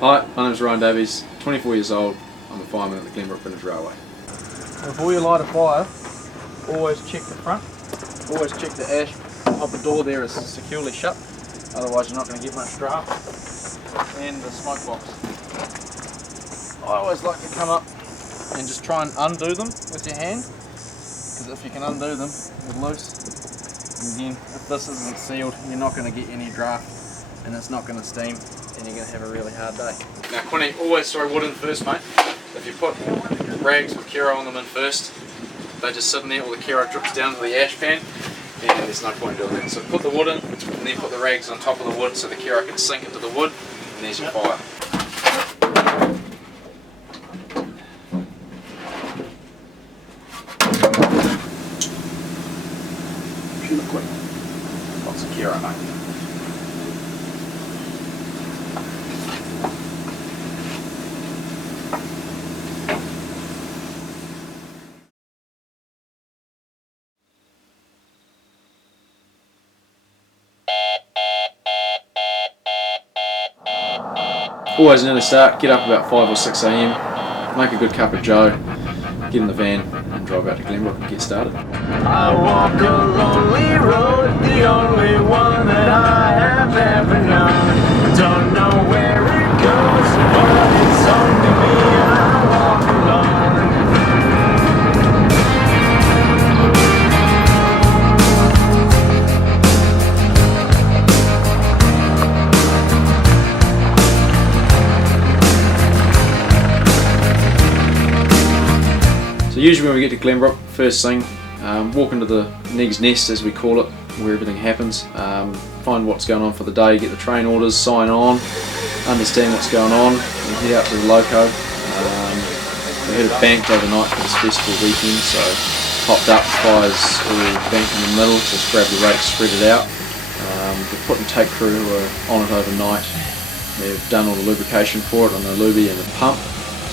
Hi, my name is Ryan Davies, 24 years old. I'm a fireman at the Glenbrook Vintage Railway. Before you light a fire, always check the front. Always check the ash of the door there is securely shut, otherwise you're not going to get much draft. And the smoke box. I always like to come up and just try and undo them with your hand, because if you can undo them with loose, and again, if this isn't sealed, you're not going to get any draft and it's not going to steam and you're going to have a really hard day. Now Quinny, always throw wood in first, mate. If you put rags with Kero on them in first, they just sit in there, all the Kero drips down to the ash pan, and there's no point in doing that. So put the wood in, and then put the rags on top of the wood so the Kero can sink into the wood, and there's your fire. Pure quick. Lots of Kero, mate. Always an early start, get up about 5 or 6 AM, make a good cup of joe, get in the van and drive out to Glenbrook and get started. I walk a lonely road, the only one that I have ever known. Don't know where it goes, but it's only me and I walk alone. So usually when we get to Glenbrook, first thing, walk into the Neg's Nest as we call it, where everything happens, find what's going on for the day, get the train orders, sign on, understand what's going on, and head out to the loco. We had it banked overnight for this festival weekend, so popped up, fires all banked in the middle, just grab the rakes, spread it out. The put and take crew were on it overnight. They've done all the lubrication for it on the lubie and the pump,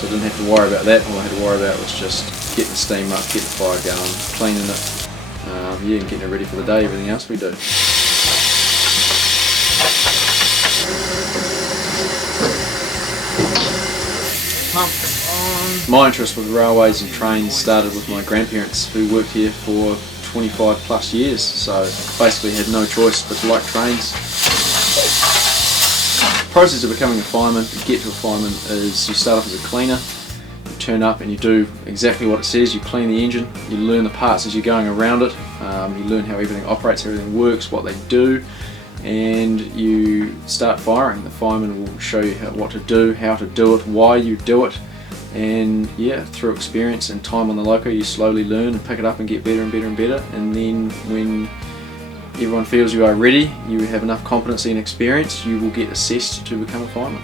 so I didn't have to worry about that. All I had to worry about was just getting the steam up, get the fire going, cleaning it, yeah, and getting it ready for the day, everything else we do. Pump on. My interest with railways and trains started with my grandparents who worked here for 25 plus years, so basically had no choice but to like trains. The process of becoming a fireman, to get to a fireman, is you start off as a cleaner. Turn up and you do exactly what it says. You clean the engine, you learn the parts as you're going around it, you learn how everything operates, everything works, what they do, and you start firing. The fireman will show you what to do, how to do it, why you do it, and yeah, through experience and time on the loco you slowly learn and pick it up and get better and better and better, and then when everyone feels you are ready, you have enough competency and experience, you will get assessed to become a fireman.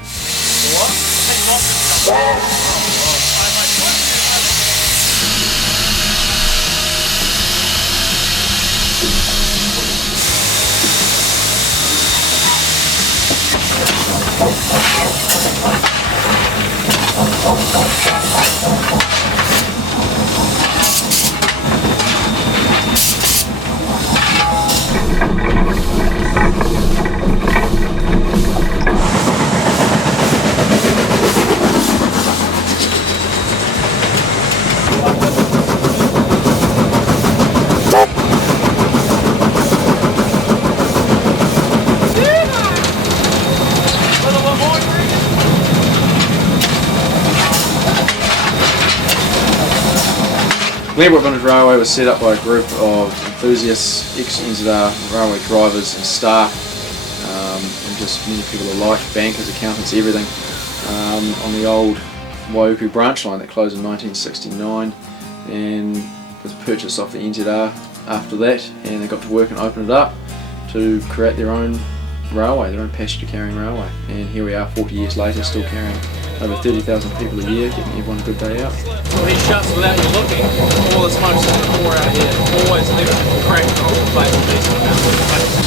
Glenbrook Vintage Railway was set up by a group of enthusiasts, ex-NZR railway drivers and staff, and just many people alike, bankers, accountants, everything, on the old Waiuku branch line that closed in 1969, and was purchased off the NZR after that, and they got to work and open it up to create their own railway, their own passenger carrying railway, and here we are 40 years later still carrying over 30,000 people a year, giving everyone a good day out. Well, he shuts without you looking, all the smoke's going to pour out here. Always leave it crack on the place a decent amount of place.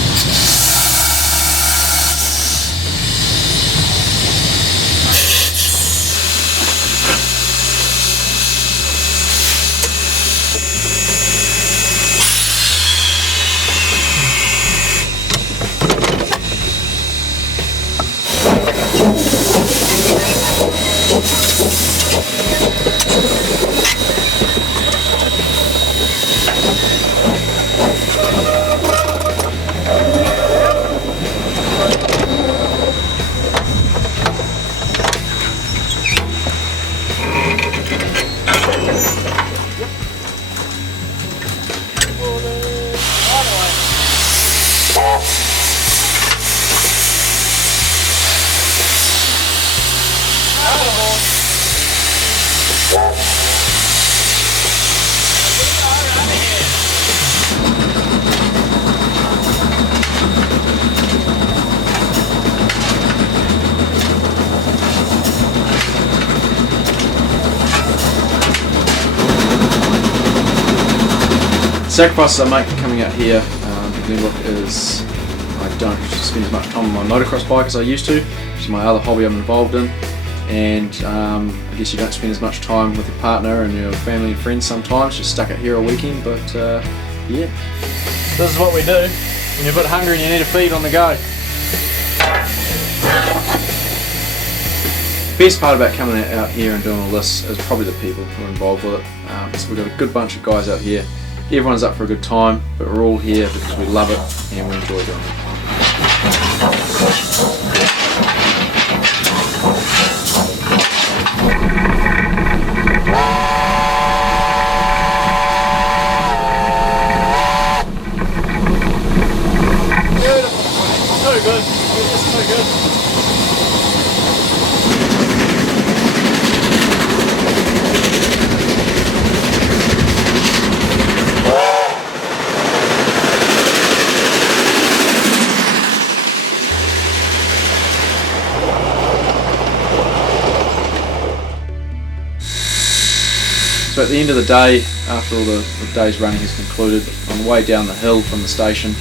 Sacrifices I make coming out here to Glenbrook is I don't spend as much time on my motocross bike as I used to, which is my other hobby I'm involved in, and I guess you don't spend as much time with your partner and your family and friends sometimes, just stuck out here all weekend, but yeah. This is what we do when you're a bit hungry and you need a feed on the go. The best part about coming out here and doing all this is probably the people who are involved with it. So we've got a good bunch of guys out here. Everyone's up for a good time, but we're all here because we love it and we enjoy doing it. So good. It's so good. So at the end of the day, after all the day's running is concluded, on the way down the hill from the station,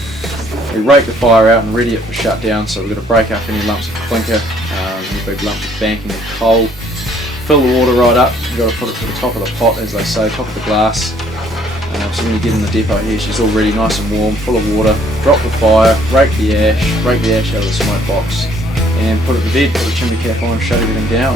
we rake the fire out and ready it for shutdown. So we've got to break up any lumps of clinker, any big lumps of banking of coal, fill the water right up. You've got to put it to the top of the pot, as they say, top of the glass. So when you get in the depot here, she's already nice and warm, full of water. Drop the fire, rake the ash out of the smoke box, and put it to bed, put the chimney cap on, shut everything down.